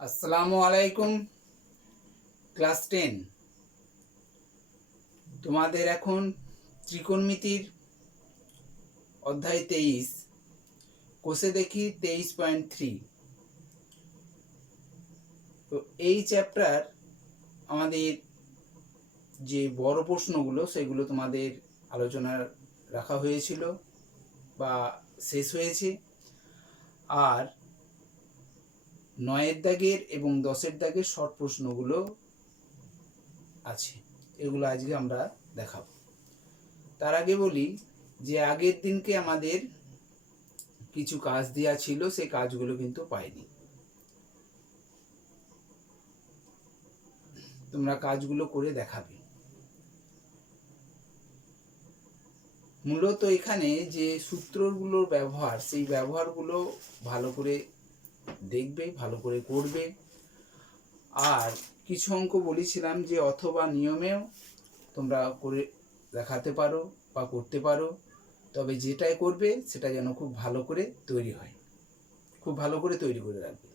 আসসালামু আলাইকুম। ক্লাস 10 তোমাদের এখন ত্রিকোণমিতির অধ্যায় 23 কোষে দেখি 23.3। তো এই চ্যাপ্টার আমাদের যে বড় প্রশ্নগুলো সেগুলো তোমাদের আলোচনার রাখা হয়েছিল বা শেষ হয়েছে। আর 9 দাগের এবং 10 দাগের শর্ট প্রশ্নগুলো আছে, এগুলো আজকে আমরা দেখাবো। তার আগে বলি যে আগের দিনকে আমাদের কিছু কাজ দেওয়া ছিল, সেই কাজগুলো কিন্তু পাইনি। তোমরা কাজগুলো করে দেখাবে। মূলত এখানে যে সূত্রগুলোর ব্যবহার, সেই ব্যবহারগুলো ভালো করে দেখবে, ভালো করে করবে। আর কিছু অঙ্ক বলেছিলাম যে অথবা নিয়মেও তোমরা করে দেখাতে পারো বা করতে পারো, তবে যেটাই করবে সেটা যেন খুব ভালো করে তৈরি হয়, খুব ভালো করে তৈরি করে রাখবে।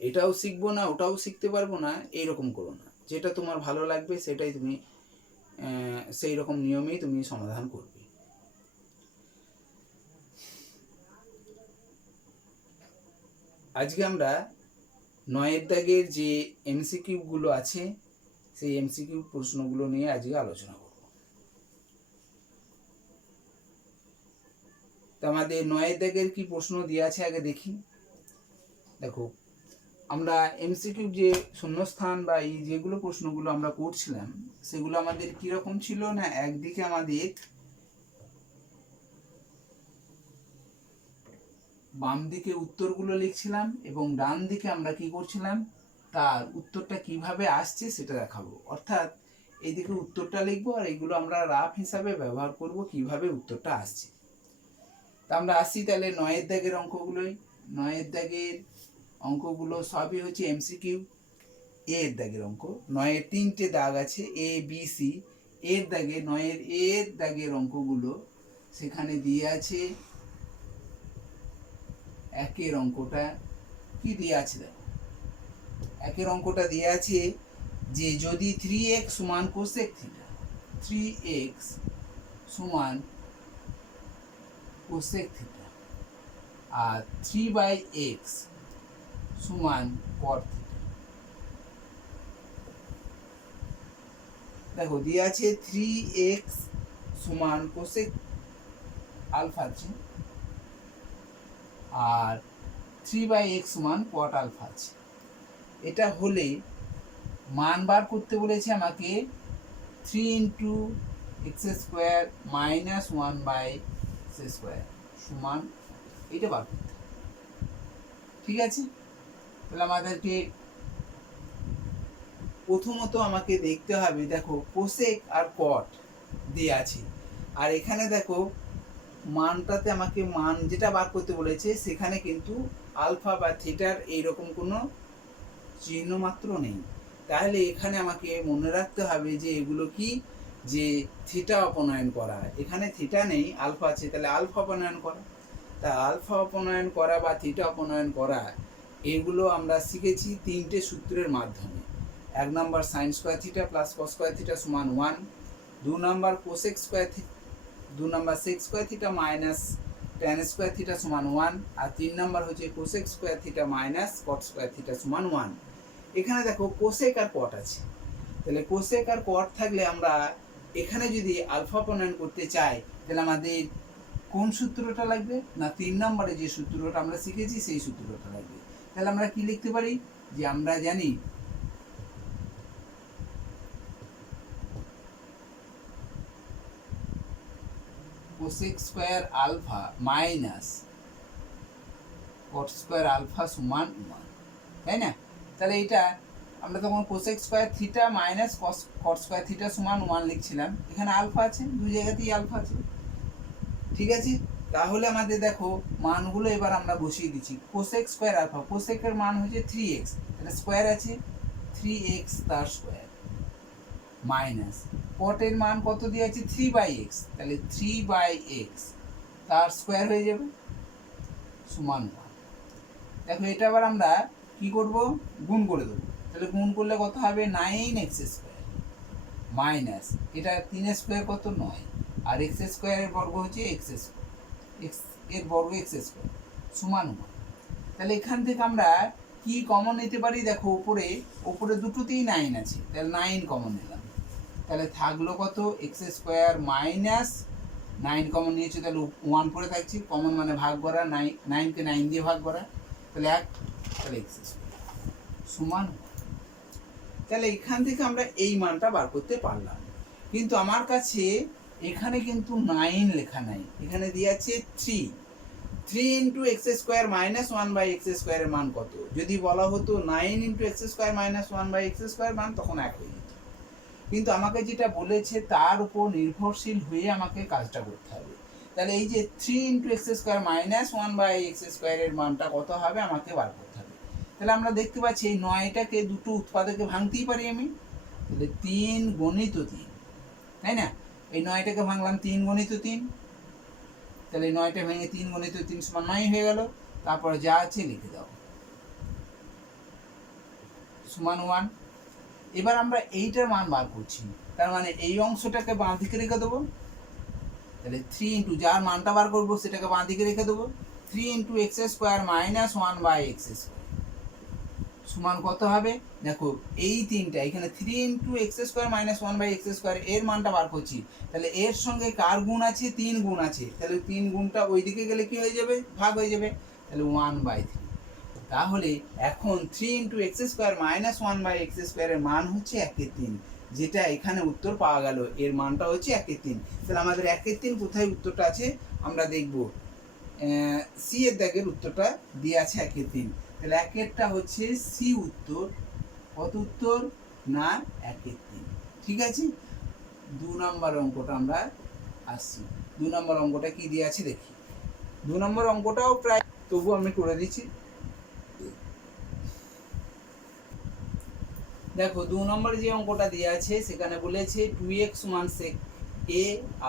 এটাও শিখবো না ওটাও শিখতে পারবো না এইরকম করো না, যেটা তোমার ভালো লাগবে সেটাই তুমি সেই রকম নিয়মেই তুমি সমাধান করবে। আজকে আমরা 9 দাগের যে এমসিকিউগুলো আছে সেই এমসিকিউ প্রশ্নগুলো নিয়ে আজকে আলোচনা করব। তো আমাদের 9 দাগের কি প্রশ্ন দেওয়া আছে আগে দেখি। দেখো, আমরা এমসিকিউ যে শূন্যস্থান বা এই যেগুলো প্রশ্নগুলো আমরা করছিলাম সেগুলো আমাদের কিরকম ছিল না, একদিকে আমাদের বাম দিকে উত্তরগুলো লিখছিলাম এবং ডান দিকে আমরা কি করছিলাম, তার উত্তরটা কিভাবে আসছে সেটা দেখাবো। অর্থাৎ এইদিকে উত্তরটা লিখবো আর এইগুলো আমরা রাফ হিসাবে ব্যবহার করব কিভাবে উত্তরটা আসছে। তা আমরা আসি তাহলে 9 দাগের অঙ্কগুলোই। 9 দাগের অঙ্কগুলো সবই হচ্ছে এমসিকিউ। এর দাগের অঙ্ক, 9-এর 3টে দাগ আছে, এ বি সি। এর দাগে 9-এর এর দাগের অঙ্কগুলো সেখানে দিয়ে আছে। একের অঙ্কটা কি দিয়ে আছে দেখো, একের অঙ্কটা দিয়ে আছে যে যদি 3x সমান কোসেক থিটা, 3x সমান কোসেক থিটা আর 3/x সমান কট থিটা। দেখো দিয়ে আছে 3x সমান কোসেক আলফা আছে আর 3/x সমান কট আলফা আছে। এটা হলে মান বার করতে বলেছে আমাকে 3 × x² - 1/x² সমান এটা বার করতে। ঠিক আছে, তাহলে আমাদেরকে প্রথমত আমাকে দেখতে হবে, দেখো কোসেক আর কট দিয়ে আছে আর এখানে দেখো মানটাতে আমাকে মান যেটা বার করতে বলেছে সেখানে কিন্তু আলফা বা থিটার এইরকম কোনো চিহ্ন মাত্র নেই। তাহলে এখানে আমাকে মনে রাখতে হবে যে এগুলো কি, যে থিটা অপনয়ন করা। এখানে থিটা নেই, আলফা আছে, তাহলে আলফা অপনয়ন করা। তা আলফা অপনয়ন করা বা থিটা অপনয়ন করা এগুলো আমরা শিখেছি 3টে সূত্রের মাধ্যমে। 1 নম্বর sine square theta plus cos square theta সমান 1, 2 নম্বর কোসেক স্কোয়ার থিটা, 2 নম্বর sec square theta minus tan square theta সমান 1 আর 3 নম্বর হচ্ছে cosec square theta minus cot square theta সমান 1। এখানে দেখো কোসেক আর কট আছে, তাহলে কোসেক আর কট থাকলে আমরা এখানে যদি আলফা প্রণয়ন করতে চাই তাহলে আমাদের কোন সূত্রটা লাগবে না, 3 নম্বরে যে সূত্রটা আমরা শিখেছি সেই সূত্রটা লাগবে। তাহলে আমরা কি লিখতে পারি, যে আমরা জানি cosec square alpha minus cot square alpha সমান 1, তাই না? তাহলে এটা আমরা তখন cosec square theta minus cot square theta সমান 1 লিখছিলাম। এখানে আলফা আছে, দুই জায়গাতেই আলফা আছে। ঠিক আছে, তাহলে আমাদের দেখো মানগুলো এবার আমরা বসিয়ে দিচ্ছি। কোসেক স্কোয়ার আলফা, কোসেকের মান হচ্ছে 3x, তাহলে স্কোয়ার আছে 3x তার স্কোয়ার মাইনাস কটের মান কত দিয়ে আছে 3/x, তাহলে 3/x তার স্কোয়ার হয়ে যাবে সমান 1। দেখো এটা আবার আমরা কি করব, গুণ করে দেবো। তাহলে গুণ করলে কত হবে, 9x² মাইনাস এটা 3 স্কোয়ার কত 9, আর x² এর বর্গ হচ্ছে x² এক্স এর বর্গ x² সমান 1। তাহলে এখান থেকে আমরা কি কমন নিতে পারি, দেখো উপরে দুটোতেই 9 আছে, তাহলে 9 কমন নিলাম। তাহলে থাকলো কত, x² মাইনাস 9 কমন নিয়েছে, তাহলে 1 পড়ে থাকছে, কমন মানে ভাগ করা, 9কে 9 দিয়ে ভাগ করা, তাহলে 1, তাহলে x² সমান। তাহলে এখান থেকে আমরা এই মানটা বার করতে পারলাম। কিন্তু আমার কাছে এখানে কিন্তু 9 লেখা নাই, এখানে দিয়ে আছে 3 ইন্টু x² মাইনাস 1/x² এর মান কত। যদি বলা হতো 9 ইন্টু x² মাইনাস 1/x² মান, তখন 1 হয়ে যেত। কিন্তু আমাকে যেটা বলেছে তার উপর নির্ভরশীল হয়ে আমাকে কাজটা করতে হবে। তাহলে এই যে 3 ইন্টু x² মাইনাস 1/x² এর মানটা কত হবে আমাকে বার করতে হবে। তাহলে আমরা দেখতে পাচ্ছি এই 9টাকে দুটো উৎপাদকে ভাঙতেই পারি আমি, তাহলে 3 গণিত 3, তাই না? এই 9টাকে ভাঙলাম 3 গণিত 3, তাহলে 9টা ভেঙে 3 গণিত 3 সমান 9 হয়ে গেল। তারপরে যা আছে লিখে দাও, সমান 1। এবার আমরা এইটার মান বার করছি, তার মানে এই অংশটাকে বাঁ দিকে রেখে দেবো। তাহলে 3 ইন্টু যার মানটা বার করবো সেটাকে বাঁ দিকে রেখে দেবো, 3 ইন্টু x² মাইনাস 1/x² সমান কত হবে, দেখো এই তিনটা এখানে 3 ইন্টু x² মাইনাস 1/x² এর মানটা বার করছি। তাহলে এর সঙ্গে কার গুণ আছে, 3 গুণ আছে, তাহলে 3 গুণটা ওই দিকে গেলে কি হয়ে যাবে, ভাগ হয়ে যাবে, তাহলে 1/3। তাহলে এখন 3 ইন্টু x² মাইনাস 1/x² এর মান হচ্ছে 1/3, যেটা এখানে উত্তর পাওয়া গেল, এর মানটা হচ্ছে 1/3। তাহলে আমাদের 1/3 কোথায় উত্তরটা আছে আমরা দেখব, সি এর দাগের উত্তরটা দিয়ে আছে 1/3। তাহলে 1-এরটা হচ্ছে সি উত্তর, কত উত্তর না 1/3। ঠিক আছে, 2 নম্বর অঙ্কটা আমরা আসছি। 2 নম্বর অঙ্কটা কি দিয়ে আছে দেখি। 2 নম্বর অঙ্কটাও প্রায়, তবু আমি করে দিচ্ছি। দেখো 2 নম্বরে যে অঙ্কটা দিয়ে আছে সেখানে বলেছে 2x সমান sec a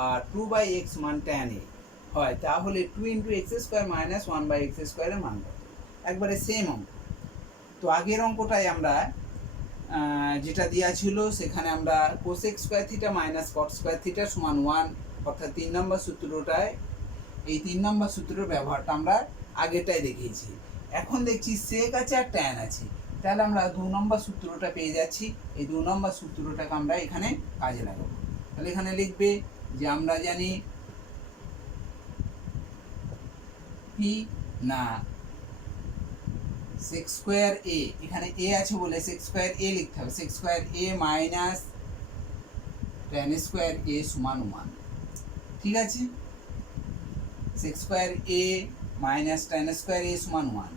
আর 2/x সমান tan a হয়, তাহলে 2 ইন্টু x² মাইনাস 1/x² এর মান কত। একবারে সেম অঙ্ক। তো আগের অঙ্কটায় আমরা যেটা দেওয়া ছিল সেখানে আমরা cosec square theta minus cot square theta সমান 1, অর্থাৎ 3 নম্বর সূত্রটায়, এই 3 নম্বর সূত্রের ব্যবহারটা আমরা আগেটাই দেখিয়েছি। এখন দেখছি sec আছে আর tan আছে, তাহলে আমরা 2 নম্বর সূত্রটা পেয়ে যাচ্ছি। এই 2 নম্বর সূত্রটাকে আমরা এখানে কাজে লাগাবো। তাহলে এখানে লিখবে যে আমরা জানি কি না sec স্কয়ার a, এখানে a আছে বলে sec স্কয়ার a লিখতে হবে, sec square a minus tan square a সমান 1। ঠিক আছে, sec square a minus tan square a সমান 1।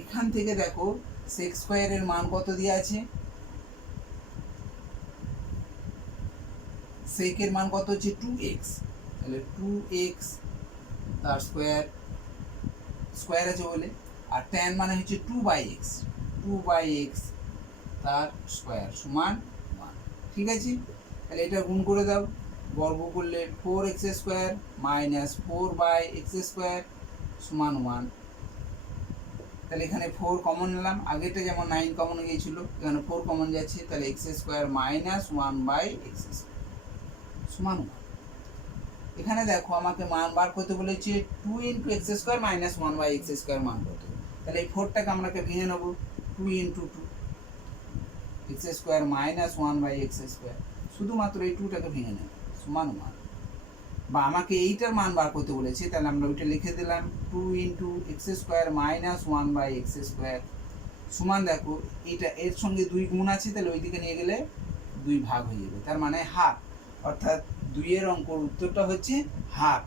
এখান থেকে দেখো sec স্কয়ার এর মান কত দেওয়া আছে, sec এর মান কত হচ্ছে 2x, তাহলে 2x তার স্কয়ার, স্কয়ার আছে বলে, আর tan মানে হচ্ছে 2/x, 2/x তার স্কয়ার সমান 1। ঠিক আছে, তাহলে এটা গুণ করে দাও, বর্গ করলে 4x² মাইনাস 4/x² সমান 1। তাহলে এখানে 4 কমন নিলাম, আগেটা যেমন 9 কমন গিয়েছিল এখানে 4 কমন যাচ্ছে, তাহলে x² মাইনাস 1/x² সমান 1। এখানে দেখো আমাকে মান বার করতে বলেছে 2 ইন্টু x² মাইনাস 1/x² মান কত। তাহলে এই 4টাকে আমরা ভেঙে নেব, 2 ইন্টু 2 x² মাইনাস 1/x², শুধুমাত্র এই 2টাকে ভেঙে নেব, সমান 1। বা আমাকে এইটার মান বার করতে বলেছে, তাহলে আমরা ওইটা লিখে দিলাম 2 ইন্টু x² মাইনাস 1/x² সমান, দেখো এইটা এর সঙ্গে 2 গুণ আছে, তাহলে ওই দিকে নিয়ে গেলে 2 ভাগ হয়ে যাবে, তার মানে হাফ, অর্থাৎ 2 এর অঙ্কর উত্তরটা হচ্ছে হাফ,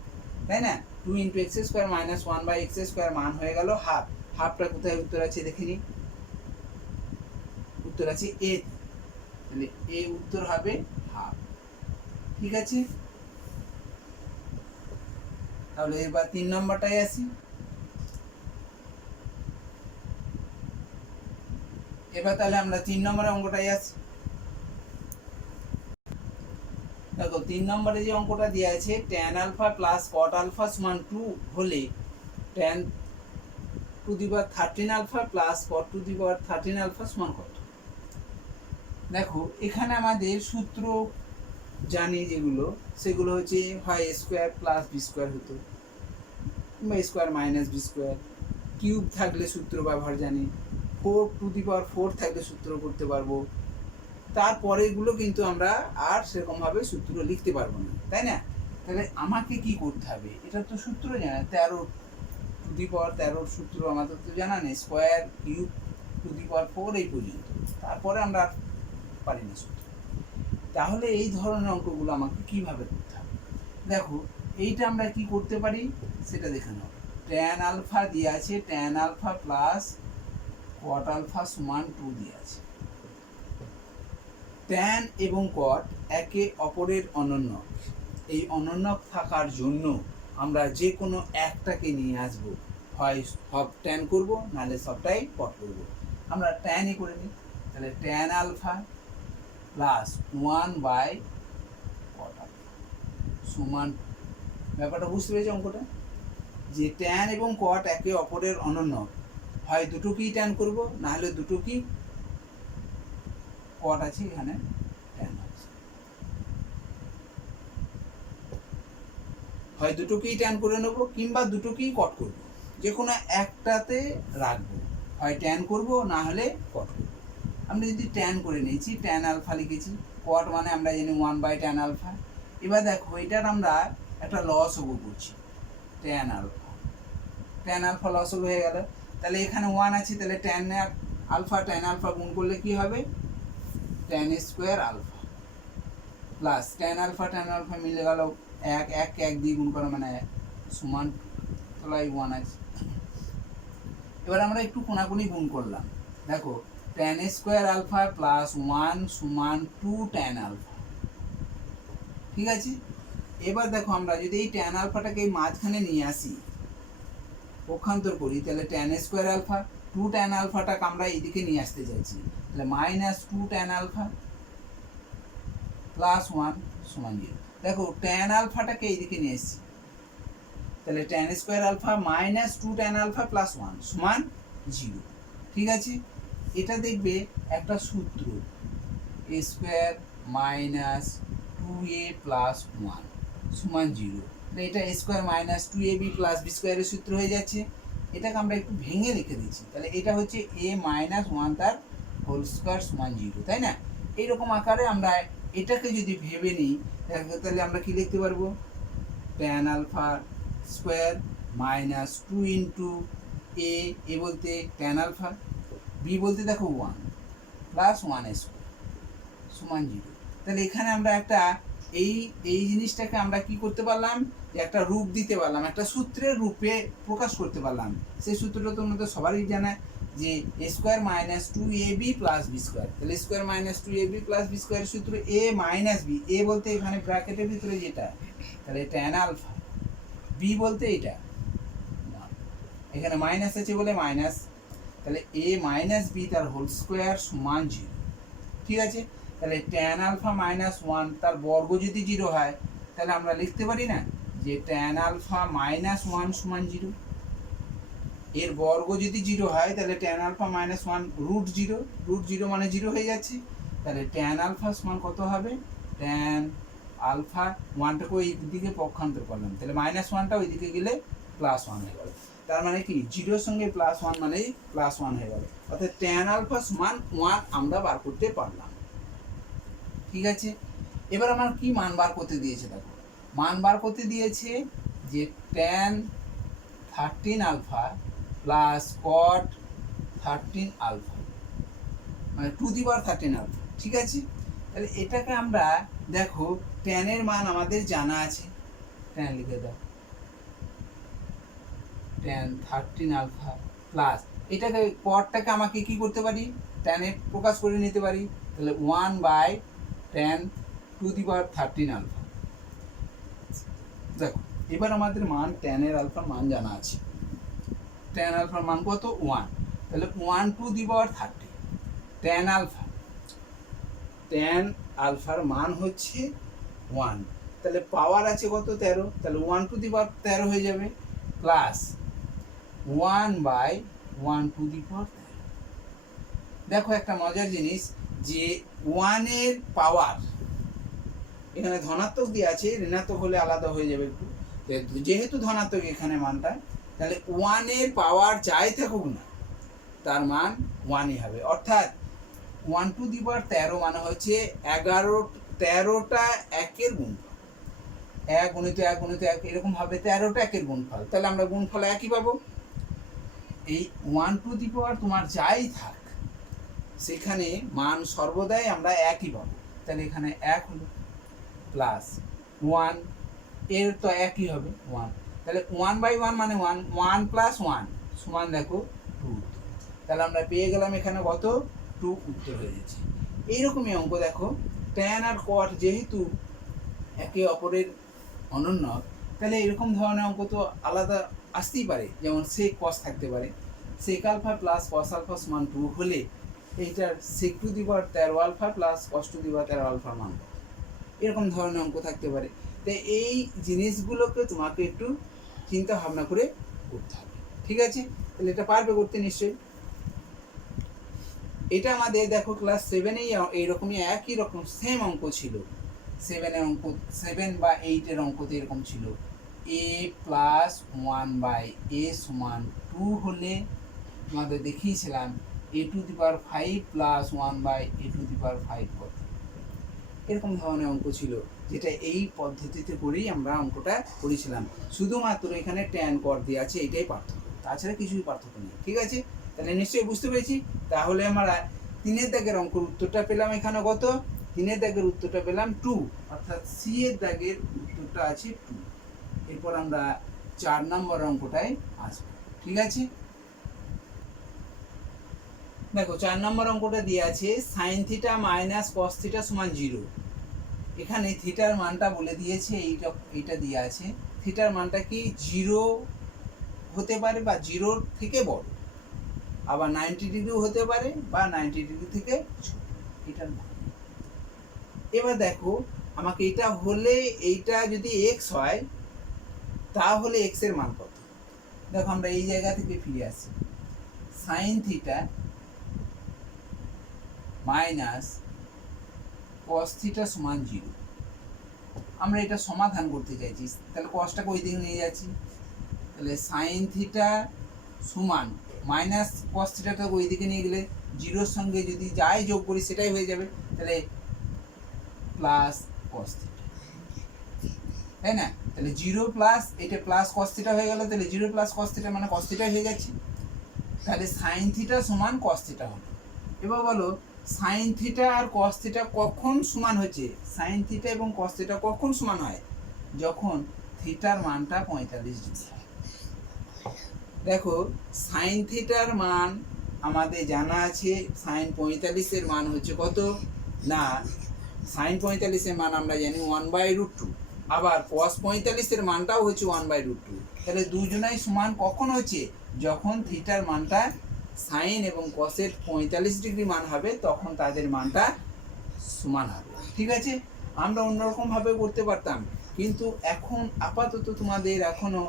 তাই না? 2 ইন্টু x² মাইনাস 1/x² মান হয়ে গেল হাফ। হাফটা কোথায় উত্তর আছে দেখে নি, উত্তর আছে এ, তাহলে এ উত্তর হবে হাফ। ঠিক আছে, তাহলে এবার 3 নম্বরটায় আসি। এবার তাহলে আমরা 3 নম্বরের অঙ্কটায় আসি। দেখো 3 নম্বরে যে অঙ্কটা দেওয়া আছে tan alpha plus cot alpha সমান 2 হলে tan to the power 13 alpha plus cot to the power 13 alpha সমান কত? দেখো এখানে আমাদের সূত্র জানি যেগুলো, সেগুলো হচ্ছে হয় A square plus B square হতো, কিংবা A square minus B square. Cube থাকলে সূত্র ব্যবহার জানি, 4 টু দি পাওয়ার 4 থাকলে সূত্র করতে পারবো। তারপরেগুলো কিন্তু আমরা আর সেরকমভাবে সূত্র লিখতে পারবো না, তাই না? তাহলে আমাকে কি করতে হবে? এটা তো সূত্র জানা, 13 টু দি পাওয়ার 13 সূত্র আমাদের তো জানা নেই, স্কোয়ার কিউব টু দি পাওয়ার 4 এই পর্যন্ত, তারপরে আমরা আর পারি না সূত্র। তাহলে এই ধরনের অঙ্কগুলো আমাকে কিভাবে করতে হবে? দেখো এইটা আমরা কি করতে পারি সেটা দেখে নাও। ট্যান আলফা দিয়ে আছে, tan alpha plus cot alpha সমান 2 দিয়ে আছে। ট্যান এবং কট একে অপরের অনন্যক। এই অনন্যক থাকার জন্য আমরা যে কোনো একটাকে নিয়ে আসব, হয় সব ট্যান করব, নাহলে সবটাই কট করব। আমরা ট্যানই করে নিই, তাহলে tan alpha plus 1 by cot alpha সমান, ব্যাপারটা বুঝতে পেরেছি অঙ্কটা? যে ট্যান এবং কট একে অপরের অনন্যক, হয় দুটোকেই ট্যান করব, নাহলে দুটোকেই কট আছে এখানে ট্যান আছে, হয় দুটোকেই ট্যান করে নেব কিংবা দুটোকেই কট করব, যে কোনো একটাতে রাখবো, হয় ট্যান করব না হলে কট করব। আমরা যদি ট্যান করে নিয়েছি, ট্যান আলফা লিখেছি, কট মানে আমরা জানি 1 বাই ট্যান আলফা। এবার দেখো এটার আমরা একটা লসগু করছি, ট্যান আলফা, ট্যান আলফা লসগু হয়ে গেল। তাহলে এখানে 1 আছে, তাহলে ট্যান আলফা গুণ করলে কি হবে? Tan square alpha plus tan alpha মিলে গেল 1 দিয়ে গুণ করা মানে সমান, তলায় 1 আছে। এবার আমরা একটু কোনাকুনি গুণ করলাম, দেখো ট্যান স্কোয়ার আলফা প্লাস 1 সমান 2 ট্যান আলফা, ঠিক আছে? এবার দেখো আমরা যদি এই ট্যান আলফাটাকে মাঝখানে নিয়ে আসি, পক্ষান্তর করি, তাহলে ট্যান স্কোয়ার আলফা 2 ট্যান আলফাটাকে আমরা এইদিকে নিয়ে আসতে চাইছি, তাহলে মাইনাস 2 ট্যান আলফা প্লাস 1 সমান 0। দেখো ট্যান আলফাটাকে এইদিকে নিয়ে এসেছি, তাহলে tan square alpha minus 2 tan alpha plus 1 সমান 0, ঠিক আছে? এটা দেখবে একটা সূত্র, এ স্কোয়ার মাইনাস 2a প্লাস 1 সমান 0। এটা A square minus 2ab plus B স্কোয়ারের সূত্র হয়ে যাচ্ছে। এটাকে আমরা একটু ভেঙে রেখে দিচ্ছি, তাহলে এটা হচ্ছে a মাইনাস 1 তার হোল স্কোয়ার সমান 0, তাই না? এইরকম আকারে আমরা এটাকে যদি ভেবে নিই, তাহলে আমরা কি লিখতে পারবো? Tan alpha square minus 2 into A বলতে ট্যান আলফা, বি বলতে দেখো 1 প্লাস 1 স্কোয়ার সমান 0। তাহলে এখানে আমরা একটা এই জিনিসটাকে আমরা কি করতে পারলাম? যে একটা রূপ দিতে পারলাম, একটা সূত্রের রূপে প্রকাশ করতে পারলাম। সেই সূত্রটা তোমাদের সবারই জানা, যে A square minus 2ab plus B square. তাহলে square minus 2ab plus B স্কোয়ারের সূত্র এ মাইনাস বি, এ বলতে এখানে ব্র্যাকেটের ভিতরে যেটা, তাহলে ট্যান আলফা, বি বলতে এটা, এখানে মাইনাস আছে বলে মাইনাস, তাহলে এ মাইনাস বি তার হোল স্কোয়ার সমান 0, ঠিক আছে? তাহলে ট্যান আলফা মাইনাস 1 তার বর্গ যদি 0 হয়, তাহলে আমরা লিখতে পারি না যে ট্যান আলফা মাইনাস 1 সমান 0। এর বর্গ যদি 0 হয়, তাহলে ট্যান আলফা মাইনাস 1 রুট 0 মানে 0 হয়ে যাচ্ছে। তাহলে ট্যান আলফা সমান কত হবে? ট্যান আলফা 1টাকে ওই দিকে পক্ষান্তর করলাম, তাহলে মাইনাস 1টা ওই দিকে গেলে প্লাস 1 হয়ে গেল। তার মানে কি 0-র সঙ্গে প্লাস 1 মানে প্লাস 1 হয়ে গেল, অর্থাৎ ট্যান আলফা সমান 1 আমরা বার করতে পারলাম, ঠিক আছে? এবার আমার কি মান বার করতে দিয়েছে? দেখো মান বার করতে দিয়েছে যে tan 13 alpha plus cot 13 alpha মানে টু দি পাওয়ার 13 আলফা, ঠিক আছে? তাহলে এটাকে আমরা দেখো ট্যানের মান আমাদের জানা আছে, ট্যান লিখে দাও, ট্যান 13 আলফা প্লাস এটাকে কটটাকে আমাকে কি করতে পারি? ট্যানে প্রকাশ করে নিতে পারি, তাহলে 1 by tan to the power 13 alpha. দেখো এবার আমাদের মান ট্যানের আলফার মান জানা আছে, ট্যান আলফার মান কত? 1, তাহলে 1 to the power 30 tan alpha, tan আলফার মান হচ্ছে 1, তাহলে পাওয়ার আছে কত? 13, তাহলে 1 টু দি পাওয়ার 13 হয়ে যাবে, প্লাস 1/1 দেখো একটা মজার জিনিস যে 1 এর পাওয়ার এখানে ধনাত্মক দিয়ে আছে, ঋণাত্মক হলে আলাদা হয়ে যাবে একটু, যেহেতু ধনাত্মক এখানে মানটা, তাহলে 1 এর পাওয়ার যাই থাকুক না তার মান 1ই হবে। অর্থাৎ 1/13 মানে হচ্ছে 13টা একের গুণফল, 1 গুণিত 1 গুণিত 1 এরকম ভাবে 13টা একের গুণফল। তাহলে আমরা গুণফল একই পাবো। এই 1 তোমার যাই থাক সেখানে মান সর্বদাই আমরা একই পাবো। তাহলে এখানে 1 হলো প্লাস 1 এর তো একই হবে 1, তাহলে 1/1 মানে 1, 1 + 1 সমান দেখো 2। তাহলে আমরা পেয়ে গেলাম এখানে কত 2 উত্তর হয়ে যাচ্ছে। এইরকমই অঙ্ক দেখো tan আর cot যেহেতু একে অপরের অনন্য, তাহলে এরকম ধরনের অঙ্ক তো আলাদা আসতেই পারে, যেমন sec cos থাকতে পারে, sec alpha plus cos alpha সমান 2 হলে এইটার sec⁻13 alpha plus cos⁻13 alpha মান এরকম ধরনের অঙ্ক থাকতে পারে। তাই এই জিনিসগুলোকে তোমাকে একটু চিন্তা ভাবনা করে করতে হবে, ঠিক আছে? তাহলে এটা পারবে করতে নিশ্চয়ই। এটা আমাদের দেখো ক্লাস 7-এই এইরকমই একই রকম সেম অঙ্ক ছিল। 7-এর অঙ্ক, 7 বা 8-এর অঙ্কতে এরকম ছিল, a + 1/a সমান 2 হলে তোমাদের দেখিয়েছিলাম a⁵ + 1/a⁵ কত। এরকম ধরনের অঙ্ক ছিল, যেটা এই পদ্ধতিতে করেই আমরা অঙ্কটা করেছিলাম। শুধুমাত্র এখানে tan cot দিয়ে আছে, এটাই পার্থক্য, তাছাড়া কিছুই পার্থক্য নেই, ঠিক আছে? তাহলে নিশ্চয়ই বুঝতে পেরেছি। তাহলে আমরা 3-এর দাগের অঙ্কের উত্তরটা পেলাম এখানে কত, 3-এর দাগের উত্তরটা পেলাম 2, অর্থাৎ সি এর দাগের উত্তরটা আছে 2। এরপর আমরা 4 নম্বর অঙ্কটায় আসবো, ঠিক আছে? দেখো 4 নম্বর অঙ্কটা দিয়ে আছে sin θ - cos θ সমান 0। এখানে থিটার মানটা বলে দিয়েছে, এইটা দিয়ে আছে। থিটার মানটা কি 0 হতে পারে বা 0-র থেকে বড়, আবার 90 ডিগ্রিও হতে পারে বা 90 ডিগ্রি থেকে ছোট, এটার মান। এবার দেখো আমাকে এটা হলে, এইটা যদি x হয় তাহলে x এর মান কত। দেখো আমরা এই জায়গা থেকে ফিরে আসি, sin θ - cos θ সমান 0। আমরা এটা সমাধান করতে চাইছি, তাহলে cosটাকে ওই দিকে নিয়ে যাচ্ছি, তাহলে sin θ সমান মাইনাস cos θটাকে ওই দিকে নিয়ে গেলে 0-র সঙ্গে যদি যাই যোগ করি সেটাই হয়ে যাবে, তাহলে প্লাস cos θ, তাই না? তাহলে 0 প্লাস এটা প্লাস cos θ হয়ে গেল, তাহলে 0 + cos θ মানে cos θ হয়ে যাচ্ছে। তাহলে sin θ সমান cos θ হলো। এবার বলো sin θ আর cos θ কখন সমান হচ্ছে? sin θ এবং cos θ কখন সমান হয়? যখন থিটার মানটা 45 ডিগ্রি হয়। দেখো sin θ এর মান আমাদের জানা আছে, sin 45 এর মান হচ্ছে কত না, sin 45 এর মান আমরা জানি 1/√2, আবার cos 45 এর মানটাও হচ্ছে 1/√2। তাহলে দুজনাই সমান কখন হচ্ছে? যখন থিটার মানটা সাইন এবং কসের 45 ডিগ্রি মান হবে, তখন তাদের মানটা সমান হবে, ঠিক আছে? আমরা অন্যরকম ভাবে করতে পারতাম, কিন্তু এখন আপাতত তোমাদের এখনো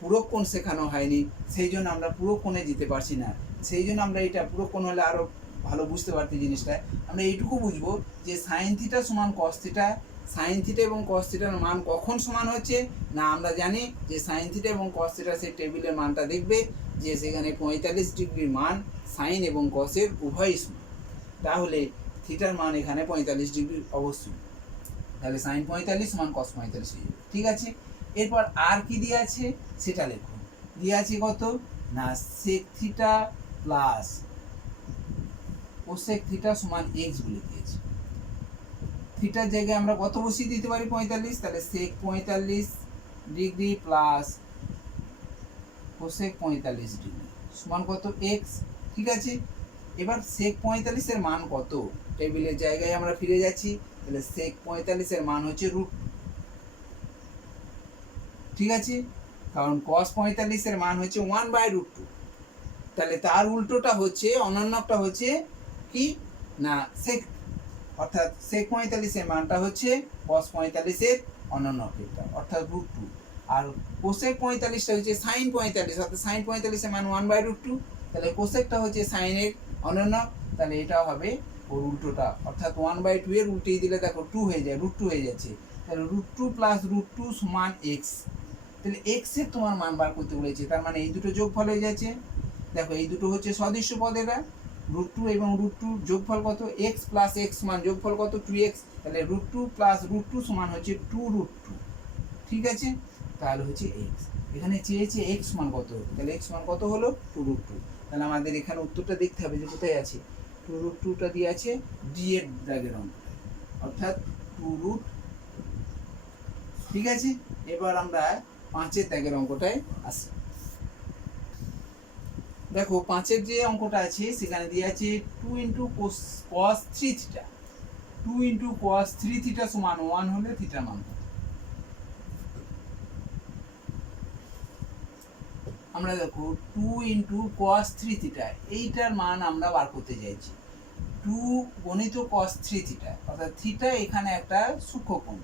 পুরোক্ষণ শেখানো হয়নি, সেই জন্য আমরা পুরোক্ষণে যেতে পারছি না। সেই জন্য আমরা এটা পুরোক্ষণ হলে আরো ভালো বুঝতে পারছি জিনিসটা। আমরা এইটুকু বুঝবো যে sin θ সমান cos θ, sin θ এবং cos θ এর মান কখন সমান হচ্ছে না, আমরা জানি যে sin θ এবং cos θ সেই টেবিলের মানটা দেখবে যে সেখানে 45 ডিগ্রির মান সাইন এবং কসের উভয়ই সমান, তাহলে থিটার মান এখানে 45 ডিগ্রি অবশ্যই, তাহলে sin 45 সমান cos 45 হয়ে যাবে, ঠিক আছে? এরপর আর কি দিয়ে আছে সেটা লিখুন। দিয়ে আছে কত না sec θ প্লাস cosec θ সমান x বলে দিয়েছে। থিটার জায়গায় আমরা কত বসিয়ে দিতে পারি? 45, তাহলে sec 45 degree plus cosec 45 degree সমান কত? x, ঠিক আছে? এবার sec 45 এর মান কত? টেবিলের জায়গায় আমরা ফিরে যাচ্ছি, তাহলে sec 45 এর মান হচ্ছে √2, ঠিক আছে? কারণ cos 45 এর মান হচ্ছে 1/√2, তাহলে তার উল্টোটা হচ্ছে, অনন্যটা হচ্ছে কি না sec, অর্থাৎ sec 45 এর মানটা হচ্ছে cos 45 এর অনন্য অর্থাৎ √2, আর কোসেক 45টা হচ্ছে সাইন 45, অর্থাৎ সাইন 45 মান 1/√2, তাহলে কোসেকটা হচ্ছে সাইনের অনন্য, তাহলে এটা হবে ওর উল্টোটা, অর্থাৎ 1/2 এর উল্টেই দিলে দেখো 2 হয়ে যায়, √2 হয়ে যাচ্ছে, তাহলে √2 + √2 সমান x। তাহলে x এর তোমার মান বার করতে বলেছে, তার মানে এই দুটো যোগফল হয়ে যাচ্ছে। দেখো এই দুটো হচ্ছে সদৃশ্য পদ, এটা √2 এবং √2 যোগফল কত, x + x সমান যোগফল কত 2x, তাহলে √2 + √2 সমান হচ্ছে 2√2। ঠিক আছে, তাহলে হচ্ছে x, এখানে চেয়েছে x মান কত, তাহলে x মান কত হলো 2√2। তাহলে আমাদের এখানে উত্তরটা দেখতে হবে যে কোথায় আছে, 2√2টা দিয়ে আছে d এর দাগের অঙ্ক, অর্থাৎ 2√। ঠিক আছে, এবার আমরা 5-এর দাগের অঙ্কটায় আসি। দেখো 5-এর যে অঙ্কটা আছে সেখানে দিয়ে আছে 2 × cos 3θ, 2 × cos 3θ সমান 1 হলে থিটার মান কত? আমরা দেখো 2 × cos 3θ এইটার মান আমরা বার করতে চাইছি, 2 গণিত cos 3θ, অর্থাৎ থিটা এখানে একটা সূক্ষ্মকোণ,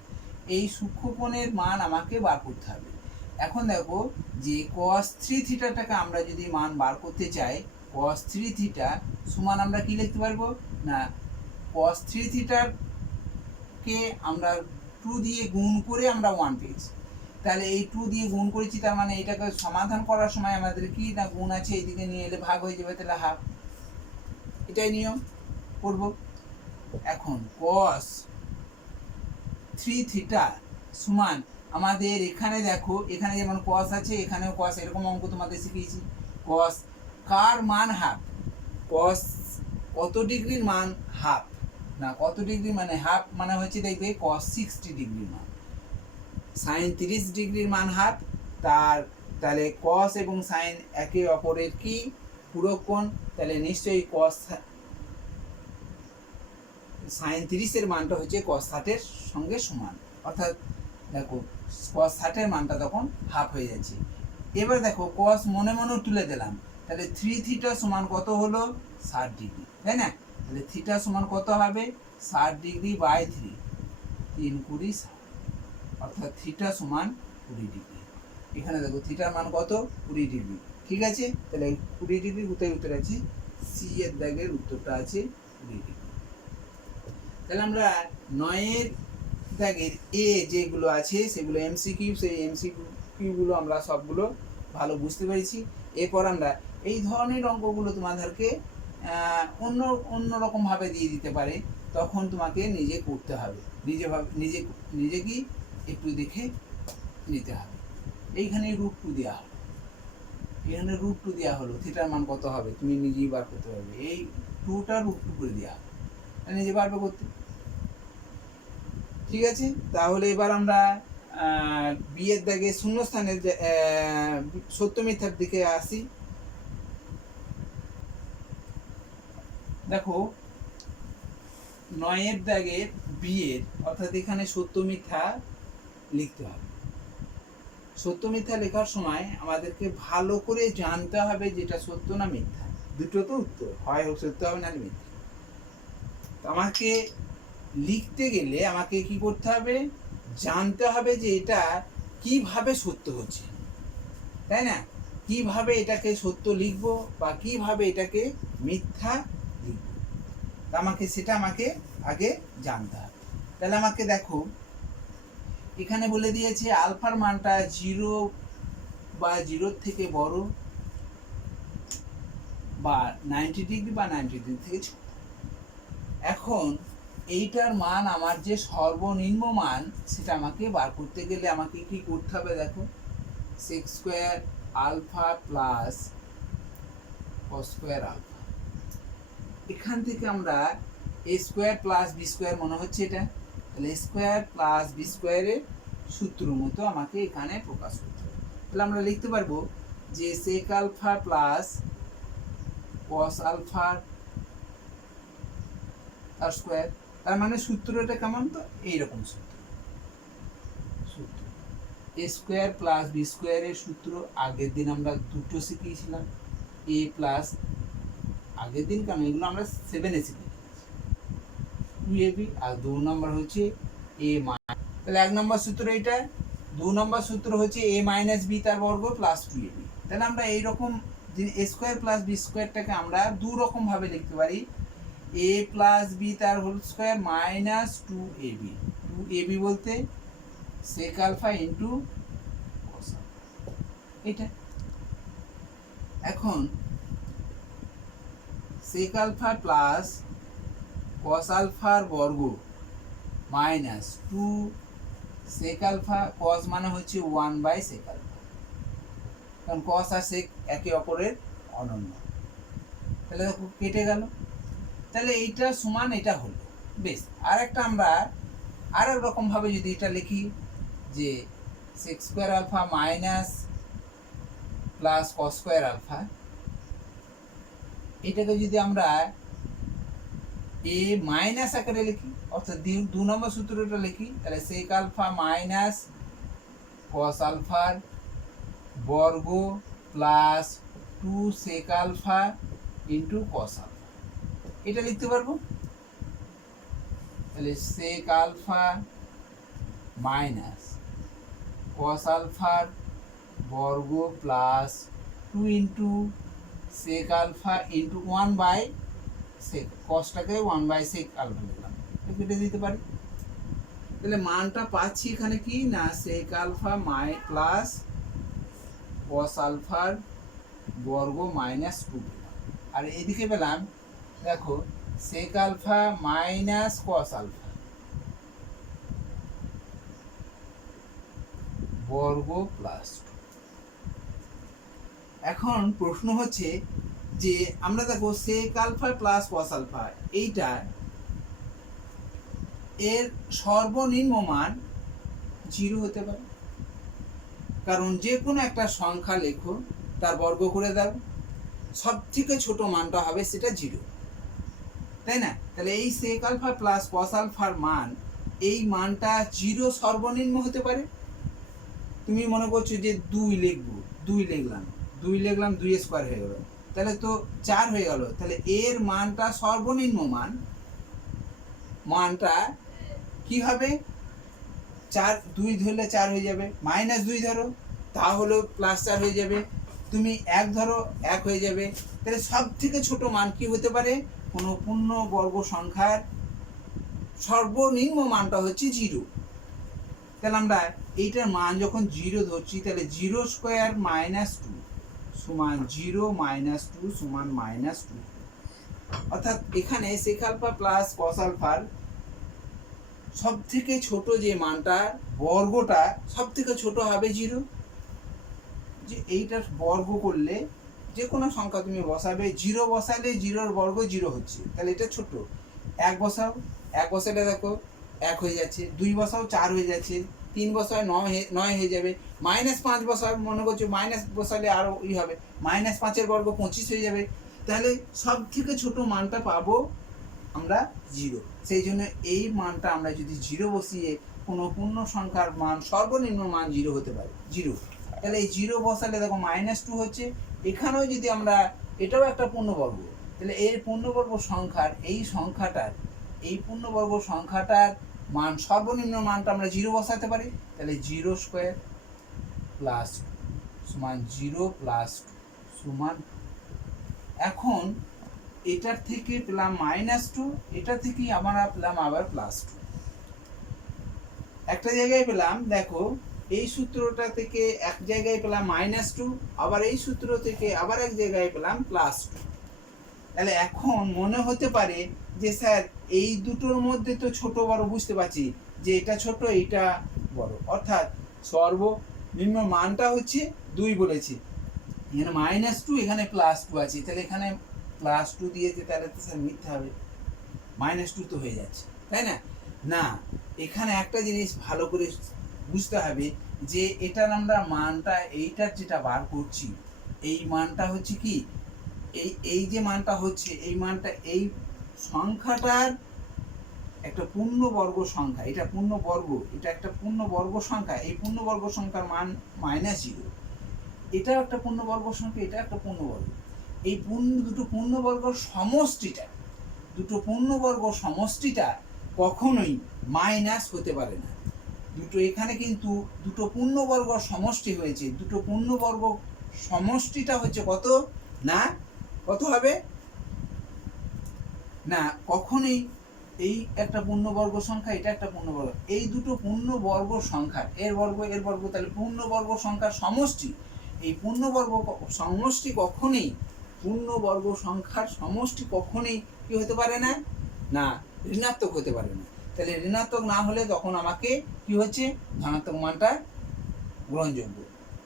এই সূক্ষ্মকোণের মান আমাকে বার করতে হবে। এখন দেখো যে cos 3θটাকে আমরা যদি মান বার করতে চাই, cos 3θ সমান আমরা কি লিখতে পারবো না, cos 3θকে আমরা 2 দিয়ে গুণ করে আমরা 1 পেয়েছি, তাহলে এই 2 দিয়ে গুণ করেছি, তার মানে এটাকে সমাধান করার সময় আমাদের কি না গুণ আছে, এইদিকে নিয়ে এলে ভাগ হয়ে যাবে, তাহলে হাফ, এটাই নিয়ম করব। এখন cos 3θ সমান আমাদের এখানে দেখো, এখানে যেমন cos আছে এখানেও cos, এরকম অঙ্ক তোমাদের শিখিয়েছি, cos কার মান হাফ, cos কত ডিগ্রির মান হাফ, না কত ডিগ্রি মানে হাফ মানে হচ্ছে দেখবে cos 60 ডিগ্রির মান, sin 30 ডিগ্রির মান হাফ, তাহলে cos এবং sin একে অপরের কি পূরক কোণ, তাহলে নিশ্চয়ই cos sin 30 এর মানটা হচ্ছে cos 60 এর সঙ্গে সমান, অর্থাৎ দেখো cos 60 এর মানটা তখন হাফ হয়ে যাচ্ছে। এবার দেখো cos মনে মনে তুলে দিলাম, তাহলে 3θ সমান কত হলো 60 ডিগ্রি, তাই না, তাহলে থিটা সমান কত হবে 60 ডিগ্রি বাই 3, 3 × 20 অর্থাৎ থিটা সমান 20 ডিগ্রি। এখানে দেখো থিটার মান কত 20 ডিগ্রি। ঠিক আছে, তাহলে 20 ডিগ্রি কোথায় উত্তর আছে, সি এর দাগের উত্তরটা আছে 20 ডিগ্রি। তাহলে আমরা 9-এর দাগের এ যেগুলো আছে সেগুলো এমসিকিউ, সেই এমসিকিউগুলো আমরা সবগুলো ভালো বুঝতে পেরেছি। এরপর আমরা এই ধরনের অঙ্কগুলো তোমাদেরকে অন্য রকমভাবে দিয়ে দিতে পারে, তখন তোমাকে নিজে করতে হবে, নিজে কি একটু দেখে নিতে হবে। এইখানে √2 দেওয়া হলো, এখানে √2 দেওয়া হলো, থিটার মান কত হবে তুমি নিজেই বার করতে পারবে, এই 2টা √2 করে দেওয়া হবে, নিজে পারবে করতে। ঠিক আছে, তাহলে এবার আমরা বিয়ের দাগে শূন্যস্থানের সত্য মিথ্যার দিকে আসি। দেখো 9-এর দাগের বিয়ের, অর্থাৎ এখানে সত্য মিথ্যা লিখতে হবে। সত্য মিথ্যা লেখার সময় আমাদেরকে ভালো করে জানতে হবে যেটা সত্য না মিথ্যা, দুটো তো উত্তর, হয় সত্য হবে না মিথ্যা। আমাকে লিখতে গেলে আমাকে কি করতে হবে, জানতে হবে যে এটা কিভাবে সত্য হচ্ছে, তাই না, কিভাবে এটাকে সত্য লিখবো বা কিভাবে এটাকে মিথ্যা লিখবো, সেটা আমাকে আগে জানতে হবে। তাহলে আমাকে দেখো এখানে বলে দিয়েছে আলফার মানটা 0 বা 0 থেকে বড় বা 90 ডিগ্রি বা 90 ডিগ্রি থেকে ছোট। এখন এইটার মান আমার যে সর্বনিম্ন মান সেটা আমাকে বার করতে গেলে আমাকে কি করতে হবে, দেখো sec² alpha plus cos² alpha, এখান থেকে আমরা a² + b² মনে হচ্ছে এটা, তাহলে a² + b² এর সূত্র মতো আমাকে এখানে প্রকাশ করতে হবে। তাহলে আমরা লিখতে পারবো যে sec alpha plus cos alpha তার স্কোয়ার, তার মানে সূত্রটা কেমন, তো এইরকম সূত্র a² + b² এর সূত্র আগের দিন আমরা দুটো শিখিয়েছিলাম, a প্লাস, আগের দিন কেন এগুলো আমরা 7-এ শিখেছি, 2ab, আর 2 নম্বর হচ্ছে a মান, তাহলে 1 নম্বর সূত্র এটা, 2 নম্বর সূত্র হচ্ছে a মাইনাস বি তার বর্গ প্লাস 2ab। তাহলে আমরা এইরকম a স্কোয়ার প্লাস বি স্কোয়ারটাকে আমরা দু রকম ভাবে লিখতে পারি, a প্লাস বি তার whole square minus 2ab। 2ab বলতে sec alpha into cos alpha, এটা। এখন সেক আলফা প্লাস কস আলফার বর্গ মাইনাস 2 সেক আলফা, কস মানে হচ্ছে 1 বাই সেক আলফা, কারণ কস আর সেক একে অপরের অনন্য। তাহলে দেখো কেটে গেল, তাহলে এইটা সমান এটা হলো। বেশ, আর একটা আমরা আর এক রকম ভাবে যদি এটা লিখি যে sec square alpha minus plus cos square alpha, এটাকে যদি আমরা এ মাইনাস আকারে লিখি, অর্থাৎ 2 নম্বর সূত্রটা লিখি, তাহলে সেক আলফা মাইনাস কস আলফার বর্গ plus 2 sec alpha into cos alpha, এটা লিখতে পারবো। তাহলে সেক আলফা মাইনাস কস আলফার বর্গ plus 2 into sec alpha into 1 by sec, কসটাকে 1 বাই সেক আলফা দিলাম, কেটে দিতে পারি। তাহলে মানটা পাচ্ছি এখানে কি না, সেক আলফা প্লাস কস আলফার বর্গ মাইনাস 2, আর এদিকে পেলাম দেখো sec alpha minus cos alpha বর্গ প্লাস 2। এখন প্রশ্ন হচ্ছে যে আমরা দেখো sec alpha plus cos alpha এইটা এর সর্বনিম্ন মান 0 হতে পারে, কারণ যে কোনো একটা সংখ্যা লেখো তার বর্গ করে দাও, সব থেকে ছোট মানটা হবে সেটা 0, তাই না? তাহলে এই সেক আলফা প্লাস কস আলফার মান, এই মানটা 0 সর্বনিম্ন হতে পারে। তুমি মনে করছো যে 2 লিখবো, 2 লিখলাম 2 স্কোয়ার হয়ে গেল, তাহলে তো 4 হয়ে গেল। তাহলে এর মানটা সর্বনিম্ন মানটা কি হবে, 4, 2 ধরলে 4 হয়ে যাবে, মাইনাস 2 ধরো তাহলে প্লাস 4 হয়ে যাবে, তুমি 1 ধরো 1 হয়ে যাবে। তাহলে সব থেকে ছোট মান কি হতে পারে, কোনো পূর্ণবর্গ সংখ্যার সর্বনিম্ন মানটা হচ্ছে 0। তাহলে আমরা এইটার মান যখন 0 ধরছি, তাহলে 0 স্কোয়ার মাইনাস 2 সমান 0 মাইনাস 2 সমান মাইনাস 2, অর্থাৎ এখানে সেক আলফা প্লাস কস আলফার সব থেকে ছোট যে মানটা, বর্গটা সব থেকে ছোট হবে 0। যে এইটার বর্গ করলে যে কোনো সংখ্যা তুমি বসাবে, 0 বসালে 0-র বর্গ 0 হচ্ছে, তাহলে এটা ছোট। 1 বসাও, 1 বসালে দেখো 1 হয়ে যাচ্ছে, 2 বসাও 4 হয়ে যাচ্ছে, 3 বসাও 9 হয়ে যাবে, মাইনাস 5 বসাও, মনে করছো মাইনাস বসালে আরও হবে, মাইনাস 5-এর বর্গ 25 হয়ে যাবে। তাহলে সব থেকে ছোট মানটা পাবো আমরা 0। সেই জন্য এই মানটা আমরা যদি 0 বসিয়ে কোনো পূর্ণ সংখ্যার মান, সর্বনিম্ন মান 0 হতে পারে, 0। তাহলে এই 0 বসালে দেখো -2 হচ্ছে, এখানেও যদি আমরা, এটাও একটা পূর্ণবর্গ, তাহলে এর পূর্ণবর্গ সংখ্যার এই পূর্ণবর্গ সংখ্যাটার মান, সর্বনিম্ন মানটা আমরা 0 বসাতে পারি। তাহলে 0 স্কোয়ার প্লাস সমান 0 প্লাস সমান, এখন এটার থেকে পেলাম -2, এটা থেকেই আমরা পেলাম আবার +2। একটা জায়গায় পেলাম দেখো এই সূত্রটা থেকে এক জায়গায় পেলাম -2, আবার এই সূত্র থেকে আবার এক জায়গায় পেলাম +2। তাহলে এখন মনে হতে পারে যে স্যার এই দুটোর মধ্যে তো ছোট বড় বুঝতে পারছি যে এটা ছোট এইটা বড়, অর্থাৎ সর্বনিম্ন মানটা হচ্ছে 2 বলেছি, এখানে -2 এখানে +2 আছে, তাহলে এখানে +2 দিয়েছে, তাহলে তো স্যার মিথ্যা হবে, -2 তো হয়ে যাচ্ছে, তাই না? না, এখানে একটা জিনিস ভালো করে বুঝতে হবে যে এটার আমরা মানটা, এইটার যেটা বার করছি, এই মানটা হচ্ছে কি, এই যে মানটা হচ্ছে, এই মানটা এই সংখ্যাটার একটা পূর্ণবর্গ সংখ্যা, এটা পূর্ণবর্গ, এটা একটা পূর্ণবর্গ সংখ্যা, এই পূর্ণবর্গ সংখ্যার মান -0, এটাও একটা পূর্ণবর্গ সংখ্যা, এটা একটা পূর্ণবর্গ, এই দুটো পূর্ণবর্গ সমষ্টিটা কখনোই মাইনাস হতে পারে না। দুটো এখানে কিন্তু দুটো পূর্ণবর্গ সমষ্টি হয়েছে, দুটো পূর্ণবর্গ সমষ্টিটা হচ্ছে কত না, কত হবে না, কখনোই এই একটা পূর্ণবর্গ সংখ্যা, এটা একটা পূর্ণবর্গ, এই দুটো পূর্ণবর্গ সংখ্যা, এর বর্গ তাহলে পূর্ণবর্গ সংখ্যার সমষ্টি, এই পূর্ণবর্গ সমষ্টি কখনোই, পূর্ণবর্গ সংখ্যার সমষ্টি কখনোই কি হতে পারে না, না ঋণাত্মক হতে পারে না। তাহলে ঋণাত্মক না হলে তখন আমাকে কি হচ্ছে, ধনাত্মক মানটা গ্রহণযোগ্য।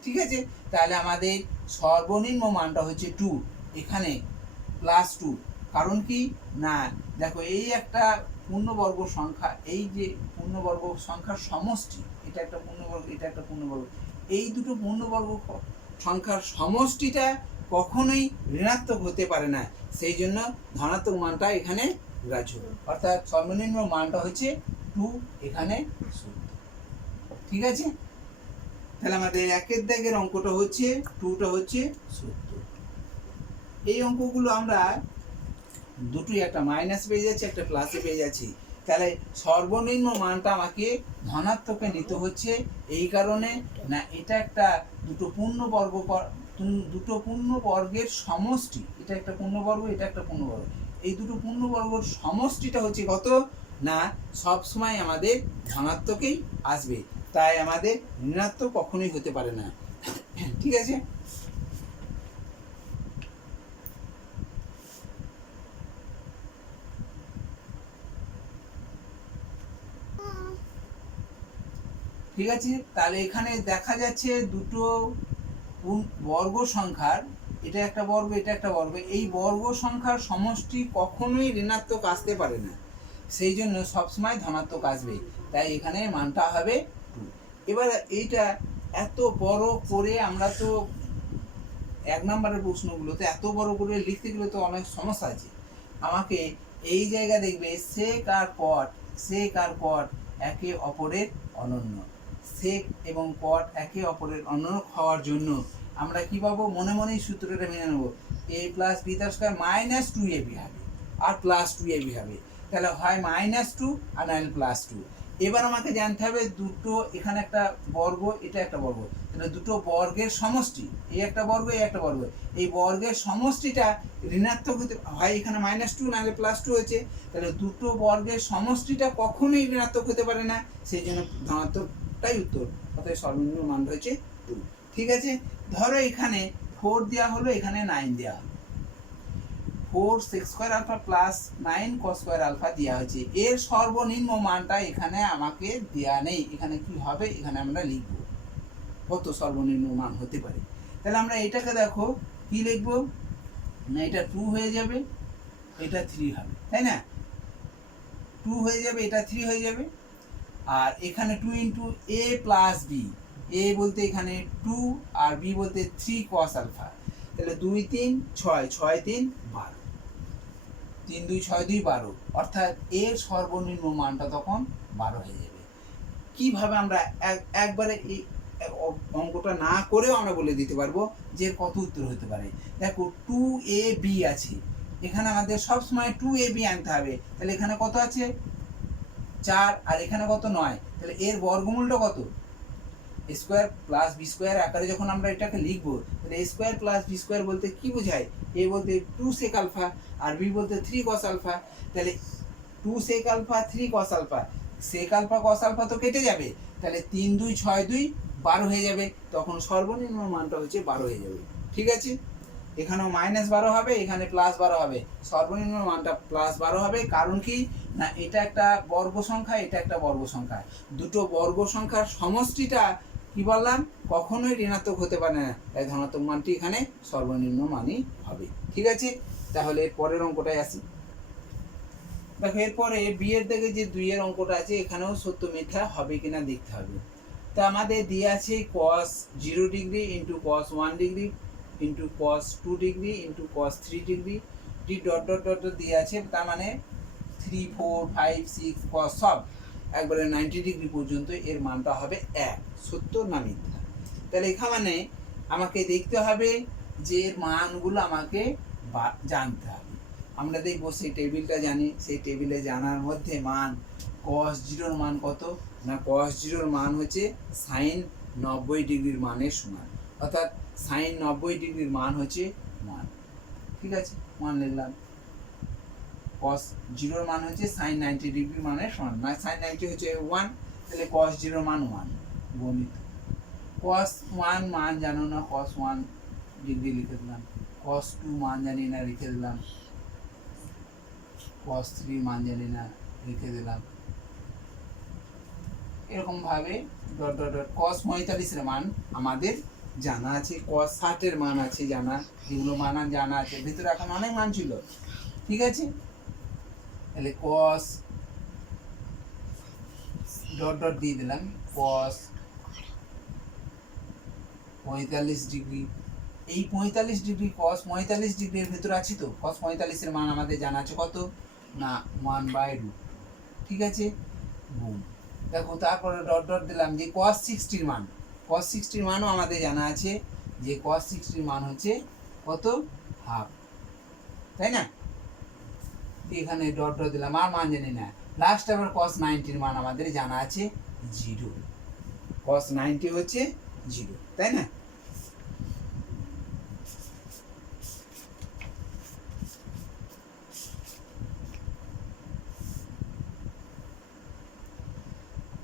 ঠিক আছে, তাহলে আমাদের সর্বনিম্ন মানটা হচ্ছে 2, এখানে +2, কারণ কি না, দেখো এই একটা পূর্ণবর্গ সংখ্যা, এই যে পূর্ণবর্গ সংখ্যার সমষ্টি, এটা একটা পূর্ণবর্গ, এটা একটা পূর্ণবর্গ, এই দুটো পূর্ণবর্গ সংখ্যার সমষ্টিটা কখনোই ঋণাত্মক হতে পারে না, সেই জন্য ধনাত্মক মানটা এখানে গ্রাহ্য, অর্থাৎ সর্বনিম্ন মানটা হচ্ছে 2 এখানে সত্য। ঠিক আছে, তাহলে আমাদের একের দাগের অঙ্কটা হচ্ছে 2টা হচ্ছে সত্য। এই অঙ্কগুলো আমরা দুটোই একটা মাইনাস পেয়ে যাচ্ছি, একটা প্লাসে পেয়ে যাচ্ছি। তাহলে সর্বনিম্ন মানটা আমাকে ধনাত্মকে নিতে হচ্ছে, এই কারণে না এটা একটা দুটো পূর্ণবর্গের সমষ্টি, এটা একটা পূর্ণবর্গ, এটা একটা পূর্ণবর্গ, এই দুটো পূর্ণবর্গের সমষ্টিটা হচ্ছে কত না, সব সময় আমাদের ধনাত্মকেই আসবে, তাই আমাদের ঋণাত্মক কখনোই হতে পারে না। ঠিক আছে, ঠিক আছে, তাহলে এখানে দেখা যাচ্ছে দুটো বর্গ সংখ্যার, এটা একটা বর্গ, এটা একটা বর্গ, এই বর্গ সংখ্যার সমষ্টি কখনোই ঋণাত্মক আসতে পারে না, সেই জন্য সবসময় ধনাত্মক আসবে, তাই এখানে মানটা হবে 2। এবার এইটা এত বড় করে, আমরা তো 1 নম্বরের প্রশ্নগুলোতে এত বড় করে লিখতে গেলে তো অনেক সমস্যা আছে, আমাকে এই জায়গা দেখবে সেক আর কট একে অপরের অনন্য, সেক এবং কট একে অপরের অনন্য হওয়ার জন্য আমরা কি পাবো, মনে মনেই সূত্রটা মেনে নেব, a + b² - 2ab হবে আর +2ab হবে, তাহলে হয় -2 আর নয় +2। এবার আমাকে জানতে হবে দুটো, এখানে একটা বর্গ, এটা একটা বর্গ, তাহলে দুটো বর্গের সমষ্টি, এই একটা বর্গ, এই একটা বর্গ, এই বর্গের সমষ্টিটা ঋণাত্মক হতে হয়, এখানে -2 নাহলে +2 হয়েছে, তাহলে দুটো বর্গের সমষ্টিটা কখনোই ঋণাত্মক হতে পারে না, সেই জন্য ধনাত্মকটাই উত্তর, অর্থাৎ সর্বনিম্ন মান হচ্ছে 2। ঠিক আছে, ধরো এখানে 4 দেওয়া হলো, এখানে 9 দেওয়া হলো, 4 sec² α + 9 cos² α দেওয়া হয়েছে, এর সর্বনিম্ন মানটা এখানে আমাকে দেওয়া নেই, এখানে কি হবে, এখানে আমরা লিখব কত সর্বনিম্ন মান হতে পারে। তাহলে আমরা এটাকে দেখো কি লিখব না, এটা 2 হয়ে যাবে, এটা 3 হবে, তাই না, 2 হয়ে যাবে, এটা 3 হয়ে যাবে, আর এখানে 2 × a + b, a বলতে এখানে 2 আর b বলতে 3 cos α, তাহলে 2 3 6, 6 3 12, 3 2 6 2 12, অর্থাৎ এর সর্বনিম্ন মানটা তখন 12 হয়ে যাবে। কিভাবে আমরা একবারে এই অঙ্কটা না করেও আমরা বলে দিতে পারবো যে কত উত্তর হতে পারে। দেখো 2ab আছে, এখানে আমাদের সব সময় 2ab আনতে হবে, তাহলে এখানে কত আছে 4 আর এখানে কত 9, তাহলে এর বর্গমূলটা কত, a² + b² আকারে যখন আমরা এটাকে লিখবো, তাহলে a² + b² বলতে কি বোঝায়, a বলতে 2 sec α আর b বলতে 3 cos α, তাহলে 2 sec α 3 cos α, sec α cos α তো কেটে যাবে, তাহলে 3 2 6 2 12 হয়ে যাবে, তখন সর্বনিম্ন মানটা হচ্ছে 12 হয়ে যাবে। ঠিক আছে, এখানেও -12 হবে, এখানে +12 হবে, সর্বনিম্ন মানটা +12 হবে, কারণ কি না এটা একটা বর্গ সংখ্যা, এটা একটা বর্গ সংখ্যা, দুটো বর্গ সংখ্যার সমষ্টিটা কি বললাম কখনোই ঋণাত্মক হতে পারে না, তাই ধনাত্মক মানটি এখানে সর্বনিম্ন মানই হবে। ঠিক আছে, তাহলে পরের অঙ্কটায় আসি। দেখো এরপরে বি এর দিকে যে 2 এর অঙ্কটা আছে, এখানেও সত্য মিথ্যা হবে কিনা দেখতে হবে। তা আমাদের দিয়ে আছে cos 0 degree × cos 1 degree × cos 2 degree × cos 3 degree D dot dot dot দিয়ে আছে, তার মানে 3 4 5 6 cos সব একবারে 90 ডিগ্রি পর্যন্ত এর মানটা হবে 1, সত্য না মিথ্যা। তাহলে এখানে আমাকে দেখতে হবে যে এর মানগুলো আমাকে জানতে হবে, আমরা দেখবো সেই টেবিলটা জানি, সেই টেবিলে জানার মধ্যে মান cos 0 এর মান কত, না কস জিরোর মান হচ্ছে সাইন 90 ডিগ্রির মানের সমান, অর্থাৎ সাইন 90 ডিগ্রির মান হচ্ছে 1। ঠিক আছে, 1 লিখলাম। কস জিরোর মান হচ্ছে সাইন 90 ডিগ্রির মানের সমান, না সাইন 90 হচ্ছে 1, তাহলে কস জিরোর মান 1 গণিত। কস 1 মান জানো না, কস 1 ডিগ্রি লিখে দিলাম। কস 2 মান জানি না, লিখে দিলাম। কস 3 মান জানি না, লিখে দিলাম। এরকম ভাবে ডট ডট ডট। কস 45 এর মান আমাদের জানা আছে, কস 60 এর মান আছে জানা, এগুলো মান জানা আছে। ভিতরে এখন অনেক মান ছিল, ঠিক আছে। তাহলে কস ডট ডট দিয়ে দিলাম, কস 45 ডিগ্রি। এই 45 ডিগ্রি, কস 45 ডিগ্রির ভিতরে আছে তো, কস 45 এর মান আমাদের জানা আছে কত না 1/√। ঠিক আছে, গুণ। দেখো তারপরে ডট ডট দিলাম যে cos 60 এর মান, cos 60 এর মানও আমাদের জানা আছে যে cos 60 এর মান হচ্ছে কত, হাফ, তাই না। এখানে ডট ডট দিলাম, আর মান জানি না। লাস্ট আবার cos 90 এর মান আমাদের জানা আছে 0, cos 90 হচ্ছে 0, তাই না।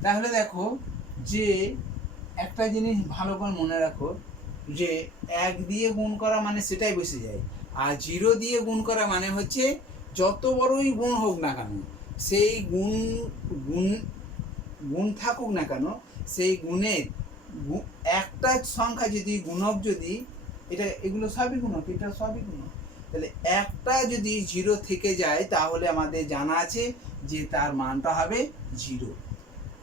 তাহলে দেখো যে একটা জিনিস ভালো করে মনে রাখো যে 1 দিয়ে গুণ করা মানে সেটাই বসে যায়, আর 0 দিয়ে গুণ করা মানে হচ্ছে যত বড়ই গুণ হোক না কেন, সেই গুণ গুণ গুণ থাকুক না কেন, সেই গুণের একটা সংখ্যা যদি গুণক, যদি এটা এগুলো সবই গুণক, এটা সবই গুণক, তাহলে একটা যদি 0 থেকে যায় তাহলে আমাদের জানা আছে যে তার মানটা হবে 0।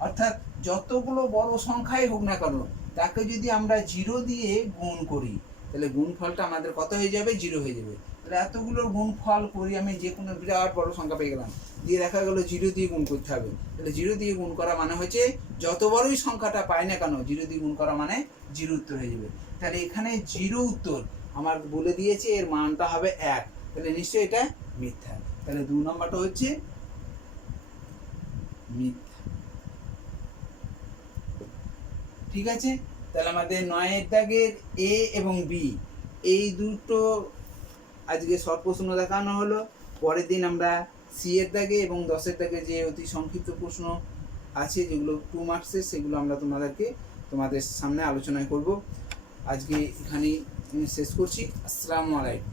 অর্থাৎ যতগুলো বড় সংখ্যাই হোক না কেন, তাকে যদি আমরা 0 দিয়ে গুণ করি তাহলে গুণফলটা আমাদের কত হয়ে যাবে, 0 হয়ে যাবে। তাহলে এতগুলোর গুণফল করি আমি, যে কোনো বিরাট বড় সংখ্যা পেয়ে গেলাম, দিয়ে দেখা গেলো 0 দিয়ে গুণ করতে হবে। তাহলে 0 দিয়ে গুণ করা মানে হচ্ছে যত বড়ই সংখ্যাটা পাই না কেন, 0 দিয়ে গুণ করা মানে 0 উত্তর হয়ে যাবে। তাহলে এখানে 0 উত্তর আমার বলে দিয়েছে, এর মানটা হবে 1, তাহলে নিশ্চয়ই এটা মিথ্যা। তাহলে 2 নম্বরটা হচ্ছে মিথ্যা। ঠিক আছে, তাহলে আমাদের 9 দাগের এ এবং বি এই দুটো আজকে শর্ট প্রশ্ন দেখানো হলো। পরের দিন আমরা সি এর দাগে এবং 10 দাগে যে অতি সংক্ষিপ্ত প্রশ্ন আছে যেগুলো 2 মার্কসের, সেগুলো আমরা তোমাদের সামনে আলোচনা করব। আজকে এখানেই শেষ করছি। আসসালামু আলাইকুম।